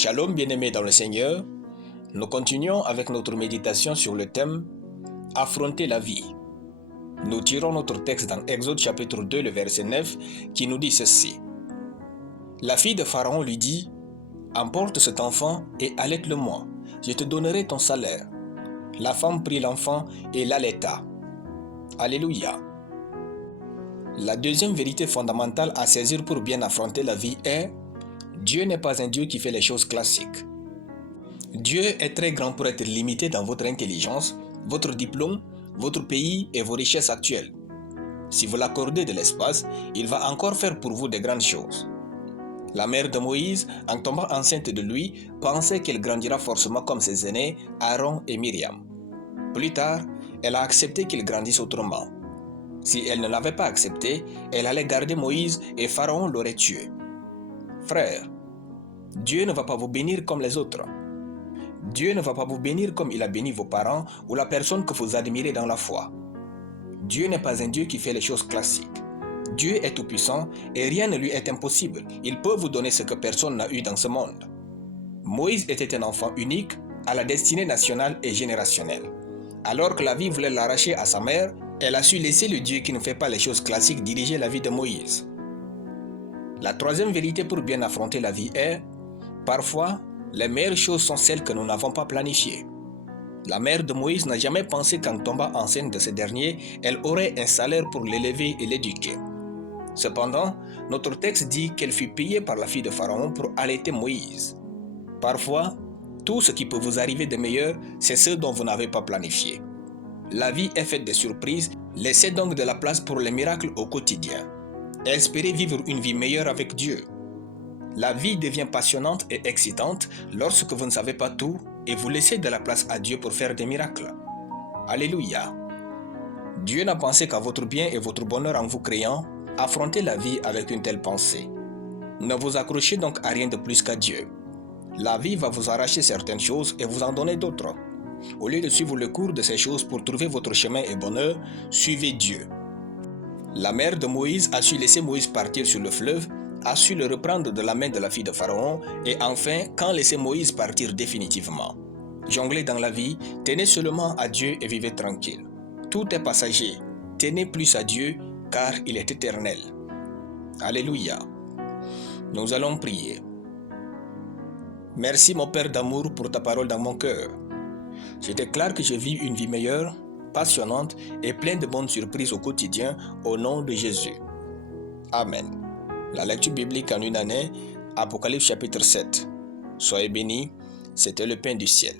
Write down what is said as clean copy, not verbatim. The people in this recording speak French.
Shalom bien-aimés dans le Seigneur, nous continuons avec notre méditation sur le thème « Affronter la vie ». Nous tirons notre texte dans Exode chapitre 2, le verset 9, qui nous dit ceci. La fille de Pharaon lui dit « Emporte cet enfant et allaite-le-moi, je te donnerai ton salaire. » La femme prit l'enfant et l'allaita. Alléluia. La deuxième vérité fondamentale à saisir pour bien affronter la vie est Dieu n'est pas un Dieu qui fait les choses classiques. Dieu est très grand pour être limité dans votre intelligence, votre diplôme, votre pays et vos richesses actuelles. Si vous l'accordez de l'espace, il va encore faire pour vous de grandes choses. La mère de Moïse, en tombant enceinte de lui, pensait qu'elle grandira forcément comme ses aînés, Aaron et Myriam. Plus tard, elle a accepté qu'il grandisse autrement. Si elle ne l'avait pas accepté, elle allait garder Moïse et Pharaon l'aurait tué. Frères, Dieu ne va pas vous bénir comme les autres. Dieu ne va pas vous bénir comme il a béni vos parents ou la personne que vous admirez dans la foi. Dieu n'est pas un Dieu qui fait les choses classiques. Dieu est tout-puissant et rien ne lui est impossible. Il peut vous donner ce que personne n'a eu dans ce monde. Moïse était un enfant unique, à la destinée nationale et générationnelle. Alors que la vie voulait l'arracher à sa mère, elle a su laisser le Dieu qui ne fait pas les choses classiques diriger la vie de Moïse. La troisième vérité pour bien affronter la vie est, parfois, les meilleures choses sont celles que nous n'avons pas planifiées. La mère de Moïse n'a jamais pensé qu'en tombant enceinte de ce dernier, elle aurait un salaire pour l'élever et l'éduquer. Cependant, notre texte dit qu'elle fut payée par la fille de Pharaon pour allaiter Moïse. Parfois, tout ce qui peut vous arriver de meilleur, c'est ce dont vous n'avez pas planifié. La vie est faite de surprises, laissez donc de la place pour les miracles au quotidien. Espérez vivre une vie meilleure avec Dieu. La vie devient passionnante et excitante lorsque vous ne savez pas tout et vous laissez de la place à Dieu pour faire des miracles. Alléluia. Dieu n'a pensé qu'à votre bien et votre bonheur en vous créant. Affrontez la vie avec une telle pensée. Ne vous accrochez donc à rien de plus qu'à Dieu. La vie va vous arracher certaines choses et vous en donner d'autres. Au lieu de suivre le cours de ces choses pour trouver votre chemin et bonheur, suivez Dieu. La mère de Moïse a su laisser Moïse partir sur le fleuve, a su le reprendre de la main de la fille de Pharaon et enfin, quand laisser Moïse partir définitivement. Jonglez dans la vie, tenez seulement à Dieu et vivez tranquille. Tout est passager, tenez plus à Dieu car il est éternel. Alléluia. Nous allons prier. Merci mon Père d'amour pour ta parole dans mon cœur. Je déclare que je vis une vie meilleure, passionnante et pleine de bonnes surprises au quotidien au nom de Jésus. Amen. La lecture biblique en une année, Apocalypse chapitre 7. Soyez bénis, c'était le pain du ciel.